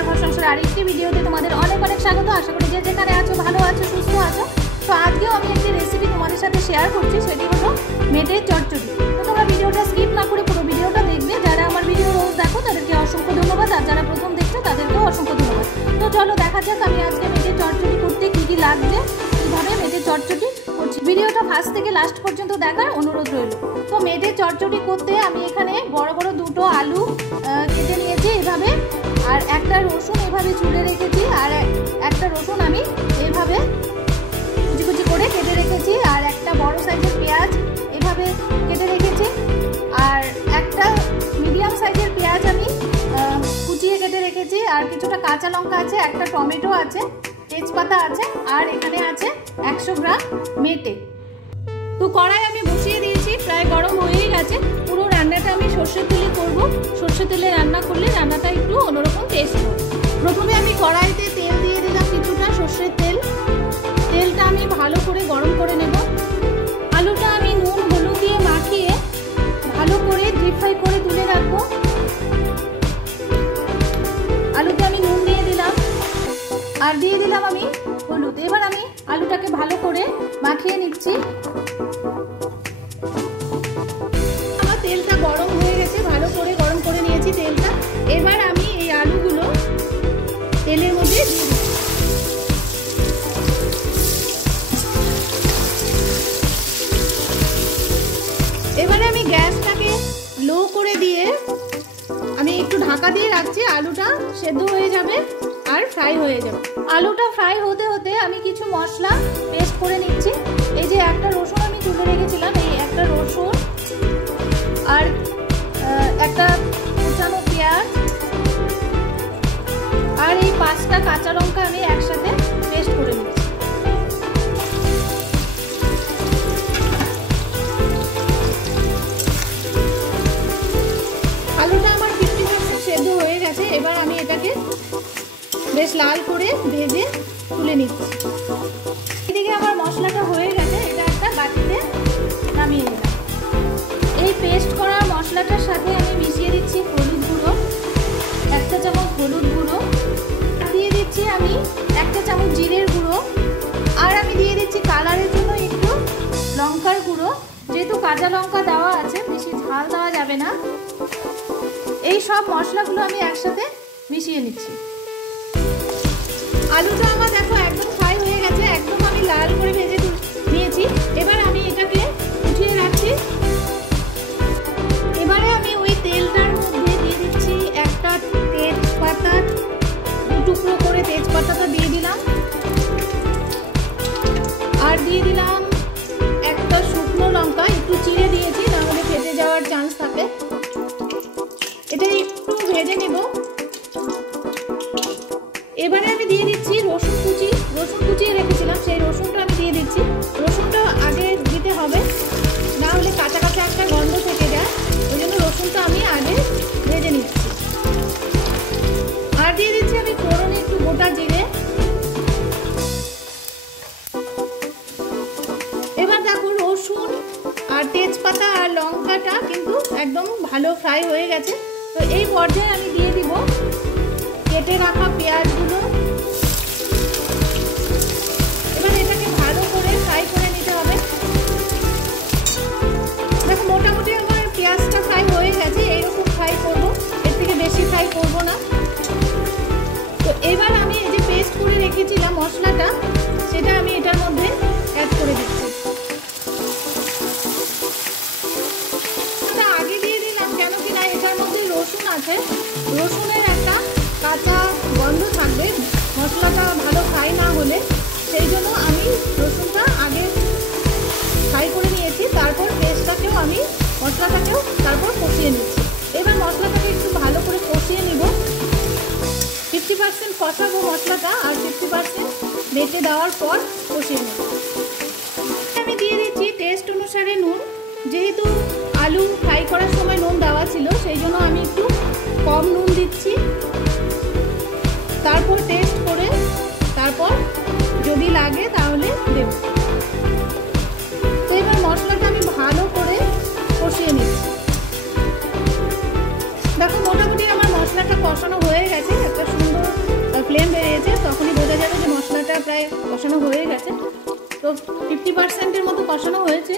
আমার ঘর সংসার আরেকটি ভিডিওতে তোমাদের অনেক অনেক স্বাগত। আশা করি যে যেখানে আছো ভালো আছো, সুস্থ আছো। তো আজকেও আমি একটি রেসিপি তোমাদের সাথে শেয়ার করছি, সেটি হলো মেটের চচ্চড়ি। তো তোমরা ভিডিওটা স্কিপ না করে পুরো ভিডিওটা দেখবে। যারা আমার ভিডিও রোজ দেখো তাদেরকে অসংখ্য ধন্যবাদ, আর যারা প্রথম দেখছো তাদেরকেও অসংখ্য ধন্যবাদ। তো চলো দেখা যাক আমি আজকে মেটের চচ্চড়ি করতে কী কী লাগছে, কীভাবে মেটের চচ্চড়ি করছি। ভিডিওটা ফার্স্ট থেকে লাস্ট পর্যন্ত দেখার অনুরোধ রইল। তো মেটের চচ্চড়ি করতে আমি এখানে বড় বড় দুটো আলু কেটে নিয়েছি এভাবে, আর একটা রসুন এভাবে ছুলে রেখেছি, আর একটা রসুন আমি এইভাবে কুচি কুচি করে কেটে রেখেছি, আর একটা বড় সাইজের পেঁয়াজ এভাবে কেটে রেখেছি, আর একটা মিডিয়াম সাইজের পেঁয়াজ আমি কুচিয়ে কেটে রেখেছি, আর কিছুটা কাঁচা লঙ্কা আছে, একটা টমেটো আছে, তেজপাতা আছে, আর এখানে আছে 100 গ্রাম মেটে। তো কড়াই আমি বসিয়ে দিয়েছি, প্রায় গরম হয়েই গেছে। পুরো রান্নাটা আমি সর্ষের তেলে করব। সর্ষের তেলে রান্না করলে রান্নাটা একটু অন্যরকম টেস্ট হবে। প্রথমে আমি কড়াইতে তেল দিয়ে দিলাম, কিছুটা সর্ষের তেল। তেলটা আমি ভালো করে গরম করে নেব। আলুটা আমি নুন হলুদ দিয়ে মাখিয়ে ভালো করে ডিপ ফ্রাই করে তুলে রাখবো। আলুতে আমি নুন দিয়ে দিলাম, আর দিয়ে দিলাম আমি হলুদ। এবার আমি আলুটাকে ভালো করে মাখিয়ে নিচ্ছি। আমার তেলটা গরম হয়ে গেছে, ভালো করে গরম করে নিয়েছি তেলটা। এবার আমি এই আলুগুলো তেলের মধ্যে দিয়ে দিচ্ছি। এবারে আমি গ্যাসটাকে লো করে দিয়ে আমি একটু ঢাকা দিয়ে রাখছি। আলুটা সেদ্ধ হয়ে যাবে আর ফ্রাই হয়ে যাবে। আলুটা ফ্রাই হতে হতে আমি কিছু মশলা পেস্ট করে নিচ্ছি। এই যে একটা রসুন আমি তুলে রেখেছিলাম, এই একটা রসুন আর একটা কুচানো পেঁয়াজ আর এই 5টা কাঁচা লঙ্কা আমি একসাথে পেস্ট করে নিচ্ছি। আলুটা আমার 50% সেদ্ধ হয়ে গেছে। এবার আমি এটাকে বেশ লাল করে ভেজে তুলে নিচ্ছি। এদিকে আমার মশলাটা হয়ে গেছে, এটা একটা বাটিতে নামিয়ে নিলাম। এই পেস্ট করা মশলাটার সাথে আমি মিশিয়ে দিচ্ছি হলুদ গুঁড়ো, 1 চামচ হলুদ গুঁড়ো, দিয়ে দিচ্ছি আমি 1 চামচ জিরের গুঁড়ো, আর আমি দিয়ে দিচ্ছি কালারের জন্য একটু লঙ্কার গুঁড়ো। যেহেতু কাঁচা লঙ্কা দেওয়া আছে, বেশি ঝাল দেওয়া যাবে না। এই সব মশলাগুলো আমি একসাথে মিশিয়ে নিচ্ছি। আলুটা আমার দেখো একদম ফ্রাই হয়ে গেছে, একদম আমি লাল করে ভেজে নিয়েছি। এবার আমি এটাকে উঠিয়ে রাখছি। এবারে আমি ওই তেলটার মধ্যে দিয়ে দিচ্ছি একটা তেজপাতা, 2 টুকরো করে তেজপাতাটা দিয়ে দিলাম, আর দিয়ে দিলাম একটা শুকনো লঙ্কা, একটু চিড়ে দিয়েছি, নাহলে ফেটে যাওয়ার চান্স থাকে। এটা একটু ভেজে নেব। এবারে আমি দিয়ে দিচ্ছি রসুন কুচিয়ে রেখেছিলাম, সেই রসুনটা আমি দিয়ে দিচ্ছি। রসুনটা আগে দিতে হবে, না হলে কাঁচা কাঁচা একটা গন্ধ থেকে যায়, ওই জন্য রসুনটা আমি আগে ভেজে নিচ্ছি। আর দিয়ে দিচ্ছি আমি ফোড়নে একটু গোটা জিরে। এবার দেখো রসুন আর তেজপাতা আর লঙ্কাটা কিন্তু একদম ভালো ফ্রাই হয়ে গেছে। তো এই পর্যায়ে আমি দিয়ে দিব কেটে রাখা পেঁয়াজগুলো। এবার এটাকে ভালো করে ফ্রাই করে নিতে হবে। দেখো মোটামুটি আমার পেঁয়াজটা ফ্রাই হয়ে গেছে, এইরকম ফ্রাই করবো, এর থেকে বেশি ফ্রাই করব না। তো এবার আমি এই যে পেস্ট করে রেখেছিলাম মশলাটা, সেটা আমি এটার মধ্যে অ্যাড করে দিচ্ছি। আগে দিয়ে দিলাম কেন কি না, এটার মধ্যে রসুন আছে, রসুনের একটা কাঁচা গন্ধ থাকবে মশলাটা ভালো ফ্রাই না হলে, সেই জন্য আমি রসুনটা আগে ফ্রাই করে নিয়েছি। তারপর পেস্টটাকেও আমি মশলাটাকেও তারপর কষিয়ে নিচ্ছি। এবার মশলাটাকে একটু ভালো করে কষিয়ে নিব। 50% কষাবো মশলাটা, আর 50% বেটে দেওয়ার পর কষিয়ে নেব। আমি দিয়ে দিচ্ছি টেস্ট অনুসারে নুন। যেহেতু আলু ফ্রাই করার সময় নুন দেওয়া ছিল, সেই জন্য আমি একটু কম নুন দিচ্ছি। তারপর টেস্ট করে তারপর যদি লাগে তাহলে দেব। তো এবার মশলাটা আমি ভালো করে কষিয়ে নিচ্ছি। দেখো মোটামুটি আমার মশলাটা কষানো হয়ে গেছে, একটা সুন্দর 50%-এর মতো কষানো হয়েছে,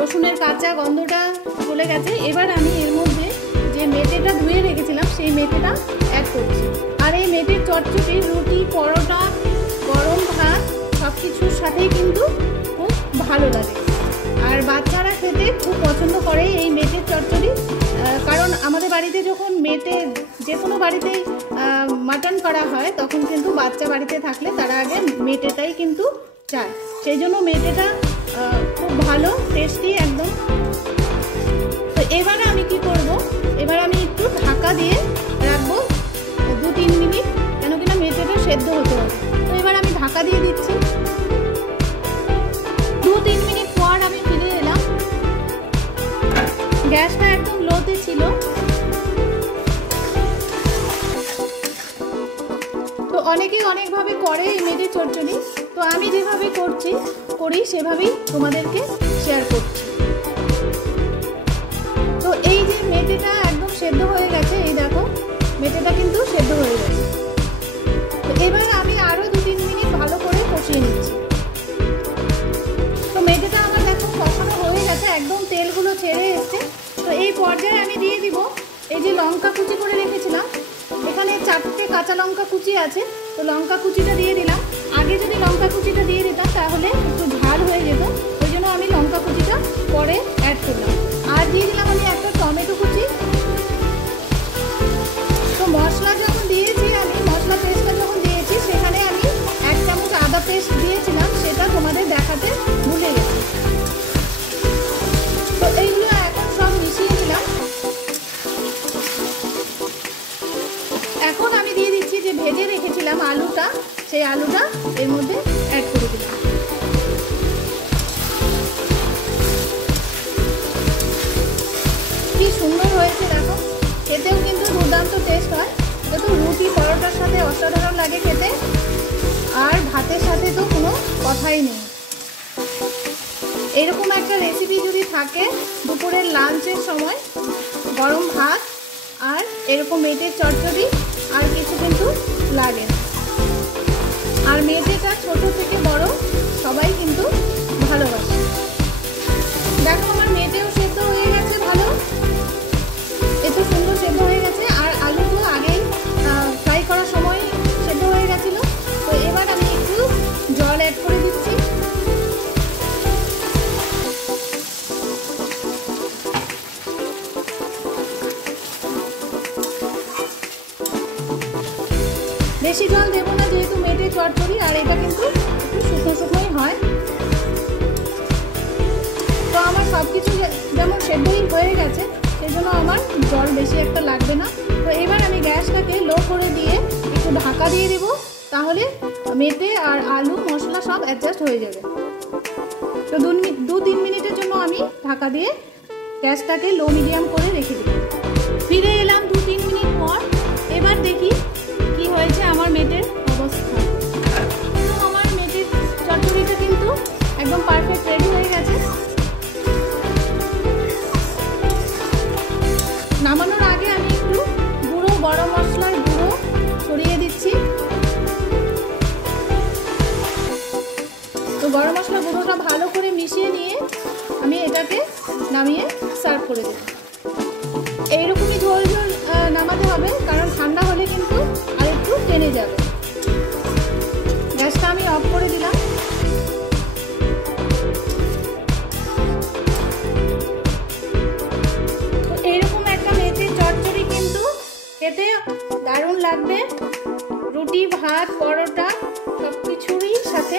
রসুনের কাঁচা গন্ধটা চলে গেছে। এবার আমি এর মধ্যে যে মেটেটা ধুয়ে রেখেছিলাম সেই মেটেটা অ্যাড করছি। আর এই মেটের চটচটি রুটি, পরোটা, গরম ভাত সব কিছুর সাথেই কিন্তু খুব ভালো লাগে। আর বাচ্চারা খেতে খুব পছন্দ করে এই মেটের চটচটি। কারণ আমাদের বাড়িতে যখন মেটে যে কোনো বাড়িতেই মাটন করা হয় তখন কিন্তু বাচ্চা বাড়িতে থাকলে তারা আগে মেটেটাই কিন্তু চায়। সেই জন্য মেটেটা খুব ভালো, টেস্টি একদম। তো এবারে আমি কি করব, এবার আমি একটু ঢাকা দিয়ে রাখবো 2-3 মিনিট, কেন কিনা মেটেটা সেদ্ধ হতে হবে। তো এবার আমি ঢাকা দিয়ে দিচ্ছি। 2-3 মিনিট পর আমি ফিরে এলাম। গ্যাসটা একদম লোতে ছিল। তো অনেকেই অনেকভাবে করে এই মেটের চচ্চড়ি, তো আমি যেভাবে করি সেভাবেই তোমাদেরকে শেয়ার করছি। তো এই যে মেটেটা একদম সেদ্ধ হয়ে গেছে, এই দেখো মেটেটা কিন্তু সেদ্ধ হয়ে গেছে। তো এবারে আমি আরও 2-3 মিনিট ভালো করে কষিয়ে নিচ্ছি। তো মেটেটা আমার দেখো কষানো হয়ে গেছে, একদম তেলগুলো ছেড়ে এসছে। তো এই পর্যায়ে আমি দিয়ে দিব এই যে লঙ্কা কুচি করে রেখেছিলাম, এখানে 4টে কাঁচা লঙ্কা কুচি আছে। তো লঙ্কা কুচিটা দিয়ে দিলাম। আগে যদি লঙ্কা কুচিটা দিয়ে দিতাম তাহলে একটু ঝাল হয়ে যেত, ওই জন্য আমি লঙ্কা কুচিটা পরে অ্যাড করলাম। আর দিয়ে দিলাম আমি একটা টমেটো কুচি। তো মশলা যখন দিয়েছি, আমি মশলা পেস্টটা যখন দিয়েছি সেখানে আমি 1 চামচ আদা পেস্ট দিয়েছিলাম, সেটা তোমাদের দেখাতে ভুলে গেছি। তো এইগুলো এখন সব মিশিয়ে দিলাম। এখন আমি দিয়ে দিচ্ছি যে ভেজে রেখেছিলাম আলুটা, সেই আলুটা এর মধ্যে অ্যাড করে দিলাম। কি সুন্দর হয়েছে দেখো, খেতেও কিন্তু দুর্দান্ত টেস্ট হয়। এটা তো রুটি পরোটার সাথে অসাধারণ লাগে খেতে, আর ভাতের সাথে তো কোনো কথাই নেই। এরকম একটা রেসিপি যদি থাকে দুপুরের লাঞ্চের সময়, গরম ভাত আর এরকম মেটের চচ্চড়ি, আর কিছু কিন্তু লাগে না। আর মেটেটা ছোট থেকে বড় সবাই কিন্তু ভালোবাসে। দেখো আমার মেটেও সেদ্ধ হয়ে গেছে ভালো, এত সুন্দর সেদ্ধ হয়ে গেছে। আর আলুগুলো আগেই ফ্রাই করার সময় সেদ্ধ হয়ে গেছিলো। তো এবার আমি একটু জল অ্যাড করে দিচ্ছি। বেশি জল দেবো না, যেহেতু মেটে চচ্চড়ি আর এটা কিন্তু একটু শুকনো শুকনোই হয়। তো আমার সব কিছু যেমন সেদ্ধই হয়ে গেছে, সেই জন্য আমার জল বেশি একটা লাগবে না। তো এবার আমি গ্যাসটাকে লো করে দিয়ে একটু ঢাকা দিয়ে দেবো, তাহলে মেটে আর আলু মশলা সব অ্যাডজাস্ট হয়ে যাবে। তো 2-3 মিনিটের জন্য আমি ঢাকা দিয়ে গ্যাসটাকে লো মিডিয়াম করে রেখে দিলাম। ফিরে এলাম 2-3 মিনিট পর। এবার দেখি কি হয়েছে আমার মেটের অবস্থা। তো আমার মেটের চচ্চড়িটা কিন্তু একদম পারফেক্ট রেডি হয়ে গেছে। নামানোর আগে আমি একটু গুঁড়ো গরম মশলার গুঁড়ো ছড়িয়ে দিচ্ছি। তো গরম মশলা গুঁড়োটা ভালো করে মিশিয়ে নিয়ে আমি এটাকে নামিয়ে সার্ভ করে দেব। এইরকমই ঝোল ঝোল নামাতে হবে, কারণ ঠান্ডা হলে কিন্তু আর একটু টেনে যাবে। গ্যাসটা আমি অফ করে দিলাম। তো এইরকম একটা মেথির চচ্চড়ি কিন্তু খেতে দারুণ লাগবে রুটি, ভাত, পরোটা সব কিছুরই সাথে।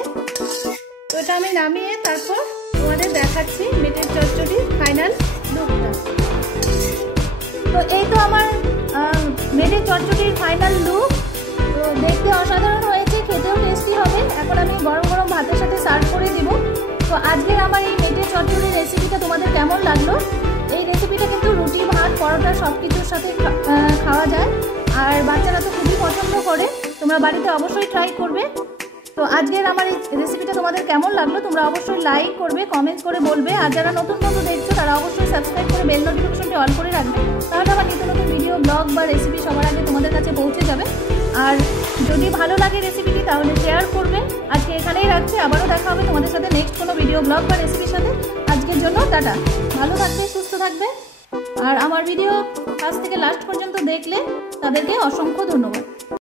তো এটা আমি নামিয়ে তারপর তোমাদের দেখাচ্ছি মেথির চচ্চড়ির ফাইনাল লুকটা। তো এই তো আমার মেথির চচ্চড়ির ফাইনাল লুক। তো দেখতে অসাধারণ হয়েছে, খেতেও টেস্টি হবে। এখন আমি গরম গরম ভাতের সাথে সার্ভ করে দিব। তো আজকের আমার এই মেথির চচ্চড়ির রেসিপিটা তোমাদের কেমন লাগলো? এই রেসিপিটা কিন্তু রুটি, ভাত, পরোটা সব কিছুর সাথে খাওয়া যায়, আর বাচ্চারা তো খুবই পছন্দ করে। তোমরা বাড়িতে অবশ্যই ট্রাই করবে। তো আজকের আমার এই রেসিপিটা তোমাদের কেমন লাগলো তোমরা অবশ্যই লাইক করবে, কমেন্টস করে বলবে। আর যারা নতুন বন্ধু দেখছো তারা অবশ্যই সাবস্ক্রাইব করে বেল নোটিফিকেশনটি অন করে রাখবে, তাহলে আমার নিত্য নতুন ভিডিও, ব্লগ বা রেসিপি সবার আগে তোমাদের কাছে পৌঁছে যাবে। আর যদি ভালো লাগে রেসিপিটি তাহলে শেয়ার করবে। আজকে এখানেই রাখছি, আবারও দেখা হবে তোমাদের সাথে নেক্সট কোনো ভিডিও ব্লগ বা রেসিপির সাথে। আজকের জন্য টাটা, ভালো থাকবে, সুস্থ থাকবে। আর আমার ভিডিও ফার্স্ট থেকে লাস্ট পর্যন্ত দেখলে তাদেরকে অসংখ্য ধন্যবাদ।